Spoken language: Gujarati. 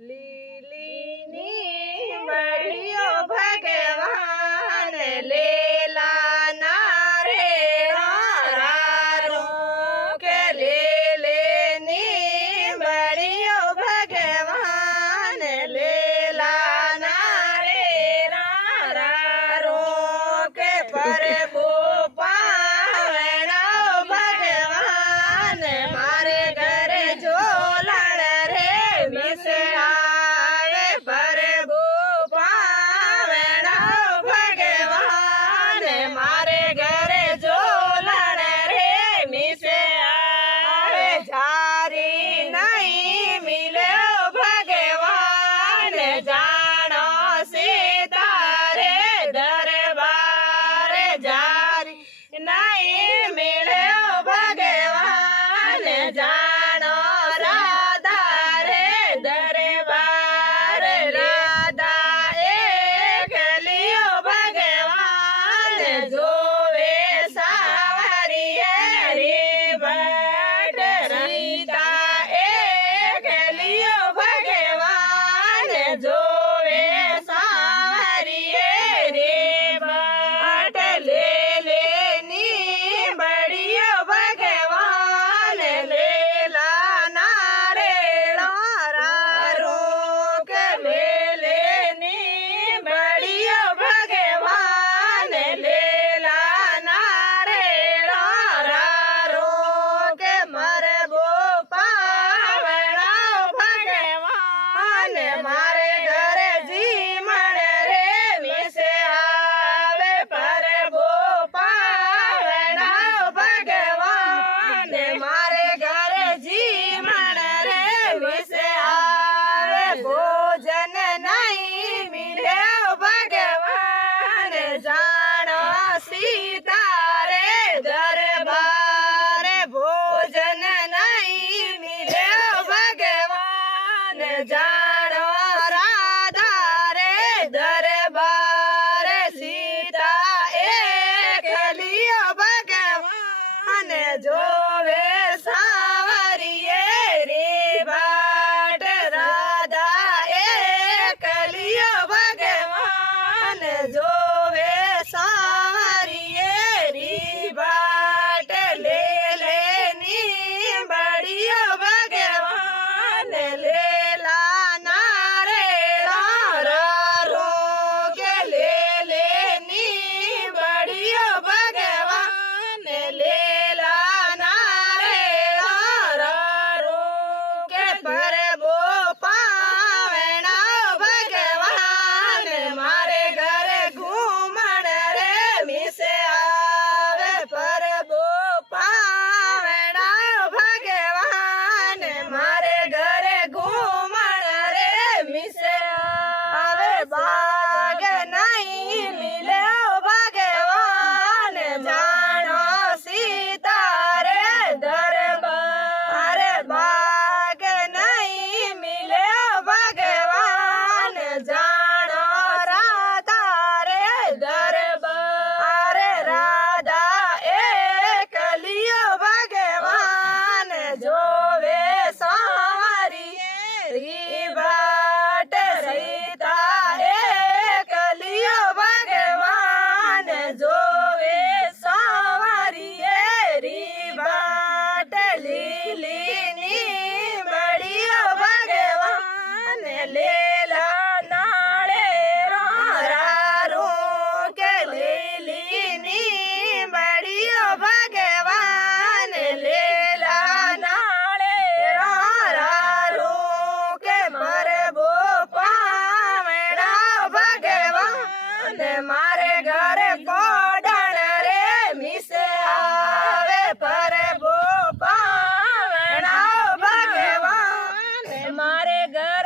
લીલી નીમડીઓ ભગવાન લેલા ના રે રારો કે લે નીમડીઓ ભગવાન લેલા ના રે રારો કે પરબો પાવણા ભગવાન મારે ઘરે જોલણ રે વિશે આવે પરબો પાવણા ભગવાન મારે ઘરે જોલણ રે વિશે આવે જારી નહીં મિલ્યો ભગવાન જાણો સીતારે દરબાર જારી નહીં મિલ્યો ભગવાન જાણો રાધા રે દરબાર રાધા એકલિયો ભગવાન જોવે સાવરીએ રે ભટ્ટ સીતા એકલિયો ભગવાન જોવે સાવરીએ રે ભટ્ટ લે નીમડીઓ ભગવાન લેલા ના રે રારો કે લે નીમડીઓ ભગવાન લેલા ના રે રારો કે મરબો પાવણા ભગવાન મારે ઘરે જીમણ રે વિશે આવે પરબો પાવણા ભગવાન મારે ઘરે જીમણ રે વિશે આવે ભોજન નહીં મિલ્યો ભગવાન જાણો સીતા રે દરબાર ભોજન નહીં મિલ્યો ભગવાન જાણો રાધા રે દરબાર સીતા એકલિયો ભગવાન જોવે સાવરીએ રે ભટ્ટ રાધા એકલિયો ભગવાન જોવે સાવરીએ રે ભટ્ટ લે નીમડીઓ ભગવાન લેલા ના રે રારો કે લે નીમડીઓ ભગવાન લેલા ના રે રારો કે પરબો પાવણા ભગવાન મારે ઘરે ઘૂમણ રે મિસે આવે પરબો પાવણા ભગવાન મારે ઘરે ઘૂમણ રે મિસે આવે બાગ નહીં મિલ્યો ભગવાન જાણો સીતા રે દરબાર બાગ નહીં મિલ્યો ભગવાન જાણો રાધા રે દરબાર રાધા એકલિયો ભગવાન જોવે સાવરીએ રે ભટ્ટ સીતા એકલિયો ભગવાન જોવે સાવરીએ રે ભટ્ટ લીલી નીમડીઓ ભગવાન લેલા નાળે રારો કે લીલી નીમડીઓ ભગવાન લેલા નાળે રારો કે મરબો પાવણા ભગવાન મારે ઘરે કોડણ રે મિસે આવે પરબો પાવણા ભગવાન મારે ઘરે